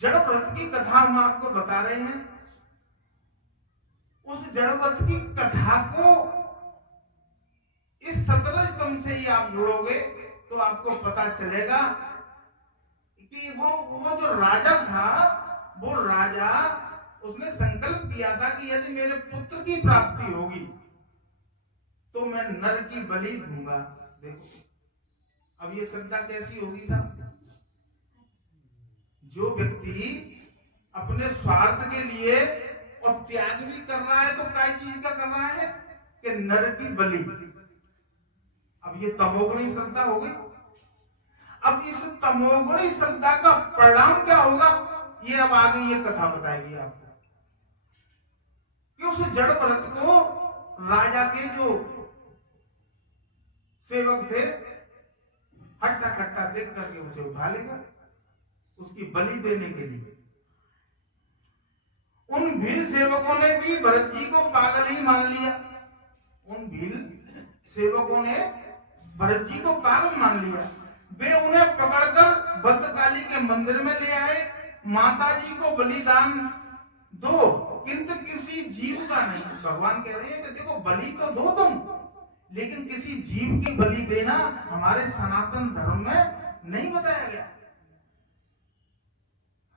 जड़ व्रत की कथा हम आपको बता रहे हैं। उस जड़ व्रत की कथा को इस 17 स्तंभ से ही आप जोड़ोगे तो आपको पता चलेगा कि वो जो राजा था, वो राजा उसने संकल्प किया था कि यदि मेरे पुत्र की प्राप्ति होगी तो मैं नर की बलि दूंगा। देखो अब ये श्रद्धा कैसी होगी साहब? जो व्यक्ति अपने स्वार्थ के लिए और त्याग भी कर रहा है तो क्या चीज का कर रहा है कि नर की बलि। अब ये तमोगुणी श्रद्धा हो गई। अब इस तमोगुणी श्रद्धा का परिणाम क्या होगा, ये अब आगे ये कथा बताएगी आपको कि उस जड़ व्रत को राजा के जो सेवक थे हट्टा कट्टा देख करके उसे उठा लेगा उसकी बलि देने के लिए। उन भील सेवकों ने भी भरत जी को पागल ही मान लिया। उन भील सेवकों ने भरत जी को पागल मान लिया। वे उन्हें पकड़कर भद्रकाली के मंदिर में ले आए। माता जी को बलिदान दो किंतु किसी जीव का नहीं। भगवान कह रहे हैं कि देखो बलि तो दो तुम, लेकिन किसी जीव की बलि देना हमारे सनातन धर्म में नहीं बताया गया।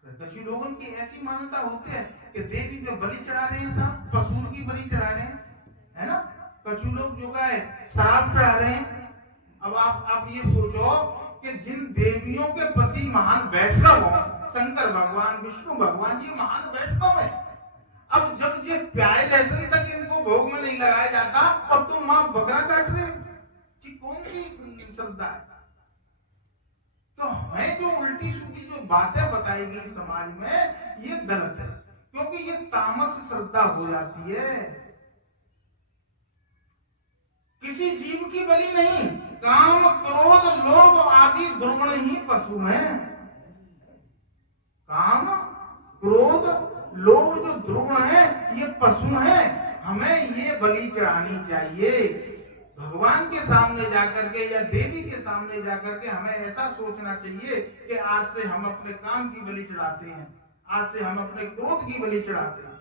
दक्षिण लोगों की ऐसी मान्यता होती है कि देवी पे बलि चढ़ा रहे हैं, साहब पशु की बलि चढ़ा रहे हैं, है ना। कछु लोग जो है शराब चढ़ा रहे हैं। अब आप ये सोचो कि जिन देवियों के पति महान वैष्णव हो, शंकर भगवान, विष्णु भगवान, ये महान वैष्णव है। अब जब ये प्यारे लहसुन तक इनको भोग में नहीं लगाया जाता और तुम मां बकरा काट रहे हो, कि कौन सी श्रद्धा है? तो हमें जो उल्टी सूटी जो बातें बताई गई समाज में ये गलत है, क्योंकि ये तामस श्रद्धा हो जाती है। किसी जीव की बलि नहीं। काम क्रोध लोभ आदि दुर्गुण ही पशु हैं। काम क्रोध लोभ जो दुर्गुण है ये पशु हैं। हमें ये बलि चढ़ानी चाहिए। भगवान के सामने जाकर के या देवी के सामने जाकर के हमें ऐसा सोचना चाहिए कि आज से हम अपने काम की बलि चढ़ाते हैं, आज से हम अपने क्रोध की बलि चढ़ाते हैं।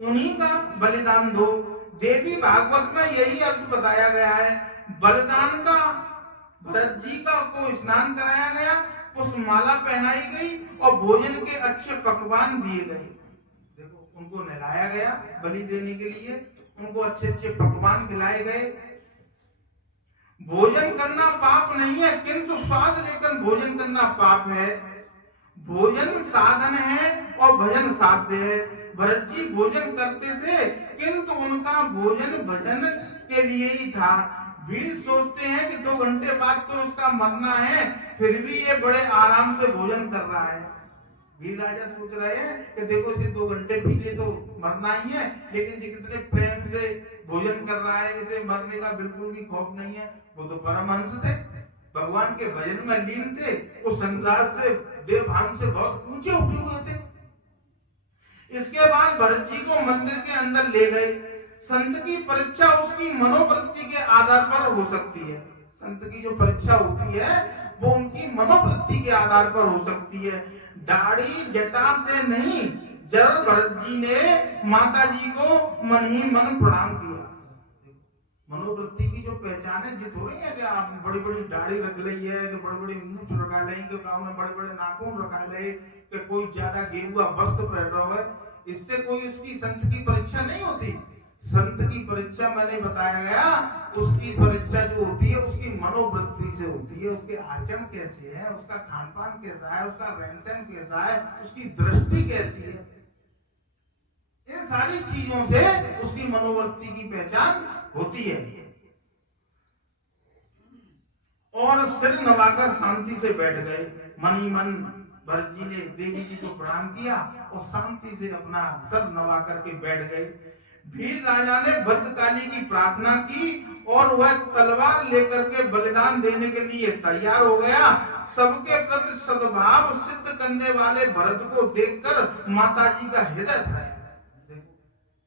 उन्हीं का बलिदान दो। देवी भागवत में यही अर्थ बताया गया है। बलिदान का भरत जी का को स्नान कराया गया, पुष्पमाला पहनाई गई और भोजन के अच्छे पकवान दिए गए। देखो उनको नहलाया गया बलि देने के लिए, उनको अच्छे अच्छे पकवान खिलाए गए। भोजन करना पाप नहीं है, किंतु स्वाद लेकर भोजन करना पाप है। भोजन साधन है और भजन साध्य है। भरत जी भोजन करते थे किंतु उनका भोजन भजन के लिए ही था। भील सोचते हैं कि 2 घंटे बाद तो इसका मरना है, फिर भी ये बड़े आराम से भोजन कर रहा है। भील राजा सोच रहे हैं कि देखो इसे 2 घंटे पीछे तो मरना ही है, लेकिन ये कितने प्रेम से भोजन कर रहा है, इसे मरने का बिल्कुल भी खौफ नहीं है। वो तो परमहंस थे, भगवान के भजन में लीन थे, वो संसार से देवभान से बहुत ऊंचे उठे हुए थे। इसके बाद भरत जी को मंदिर के अंदर ले गए। संत की परीक्षा उसकी मनोवृत्ति के आधार पर हो सकती है। संत की जो परीक्षा होती है वो उनकी मनोवृत्ति के आधार पर हो सकती है। दाढ़ी जटा से नहीं, जर भरत जी ने माता जी को मन ही मन प्रणाम किया। मनोवृत्ति की जो पहचान है ये थोड़ी है कि आप बड़ी बड़ी दाढ़ी रख ली है, कि बड़ी बड़ी मूंछ रखा ली, कि बड़े बड़े नाखून रखा ले, कि कोई ज्यादा गेरुआ वस्त्र पहन रहा है। इससे कोई उसकी संत की परीक्षा नहीं होती। संत की परीक्षा मैंने बताया गया, उसकी परीक्षा जो होती है उसकी मनोवृत्ति से होती है। उसके आचरण कैसे है, उसका खान पान कैसा है, उसका रहन सहन कैसा है, उसकी दृष्टि कैसी है, इन सारी चीजों से उसकी मनोवृत्ति की पहचान होती है। और सिर नवाकर शांति से बैठ गए। मन ही मन भरत जी ने देवी जी को प्रणाम किया और शांति से अपना सर नवा करके बैठ गए। भील राजा ने भद्रकाली की प्रार्थना की और वह तलवार लेकर के बलिदान देने के लिए तैयार हो गया। सबके प्रति सद्भाव सिद्ध करने वाले भरत को देखकर माता जी का हृदय भराया।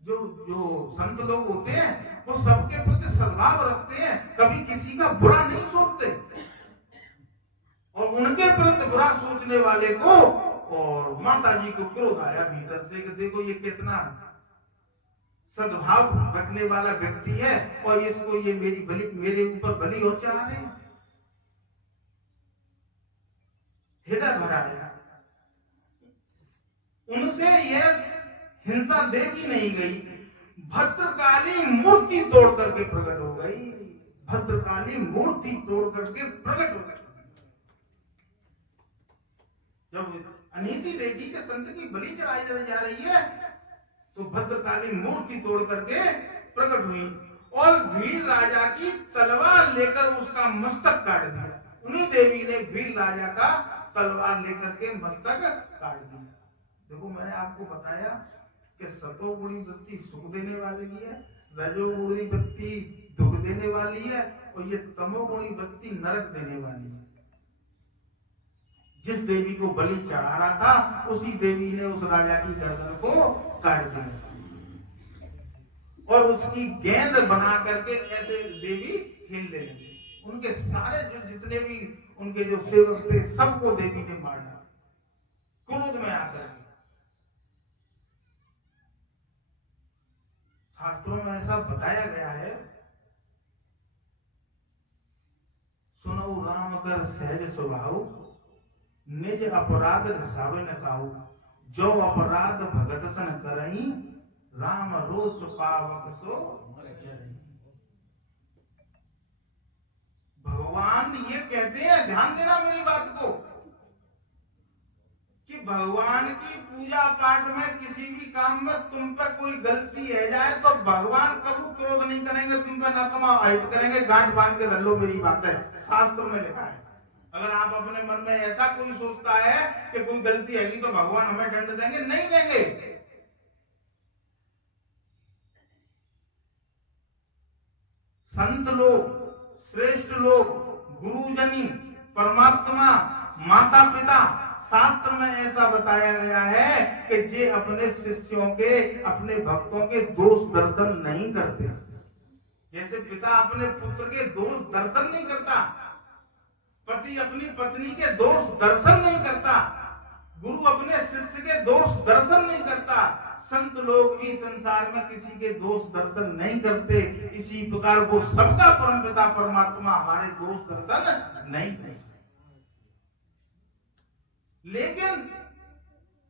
जो जो संत लोग होते हैं वो सबके प्रति सद्भाव रखते हैं, कभी किसी का बुरा नहीं सोचते। सोचने वाले को, और माता जी को क्रोध आया भीतर से कि देखो ये कितना सद्भाव रखने वाला व्यक्ति है और इसको ये मेरे ऊपर बलि और चढ़ा रहे हैं। हृदय भर आया। उनसे यह हिंसा देखी नहीं गई, भद्रकाली मूर्ति तोड़ करके प्रकट हो गई। भद्रकाली मूर्ति तोड़ करके प्रकट हो गई। जब अनीति देखी कि संत की बलि चढ़ाई जा रही है तो भद्रकाली मूर्ति तोड़ करके प्रकट हुई और भील राजा की तलवार लेकर उसका मस्तक काट दिया। उन्हीं देवी ने भील राजा का तलवार लेकर के मस्तक काट दिया। देखो मैंने आपको बताया कि सतोगुणी वृत्ति सुख देने वाली है, रजोगुणी वृत्ति दुख देने वाली है और ये तमोगुणी वृत्ति नरक देने वाली है। जिस देवी को बलि चढ़ा रहा था उसी देवी ने उस राजा की गर्दन को काट दिया और उसकी गेंद बना करके ऐसे देवी खेलने लगे। उनके सारे जो जितने भी उनके जो सेवक थे सबको देवी ने मार डाला क्रोध में आकर। शास्त्रों में ऐसा बताया गया है, सुनो राम कर सहज स्वभाव, निज अपराध सावे न काहू, जो अपराध भगत सन करई, राम रोष पावक सो मरई। भगवान ये कहते हैं, ध्यान देना मेरी बात को, कि भगवान की पूजा पाठ में किसी भी काम में तुम पर कोई गलती है जाए तो भगवान कभी क्रोध नहीं करेंगे तुम पर, ना तुम आहित करेंगे, गांठ बांध के धर लो। मेरी बात है, शास्त्र में लिखा है। अगर आप अपने मन में ऐसा कोई सोचता है कि कोई गलती है तो भगवान हमें दंड देंगे, नहीं देंगे। संत लोग, श्रेष्ठ लोग, गुरुजनी, परमात्मा, माता पिता, शास्त्र में ऐसा बताया गया है कि जे अपने शिष्यों के, अपने भक्तों के दोष दर्शन नहीं करते। जैसे पिता अपने पुत्र के दोष दर्शन नहीं करता, पति अपनी पत्नी के दोष दर्शन नहीं करता, गुरु अपने शिष्य के दोष दर्शन नहीं करता, संत लोग भी संसार में किसी के दोष दर्शन नहीं करते। इसी प्रकार वो सबका परमपिता परमात्मा हमारे दोष दर्शन नहीं करते। लेकिन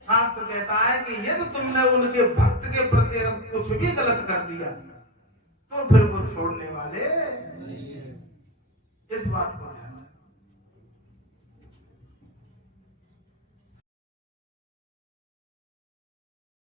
शास्त्र कहता है कि यदि तुमने उनके भक्त के प्रति कुछ भी गलत कर दिया तो फिर वो छोड़ने वाले नहीं है। इस बात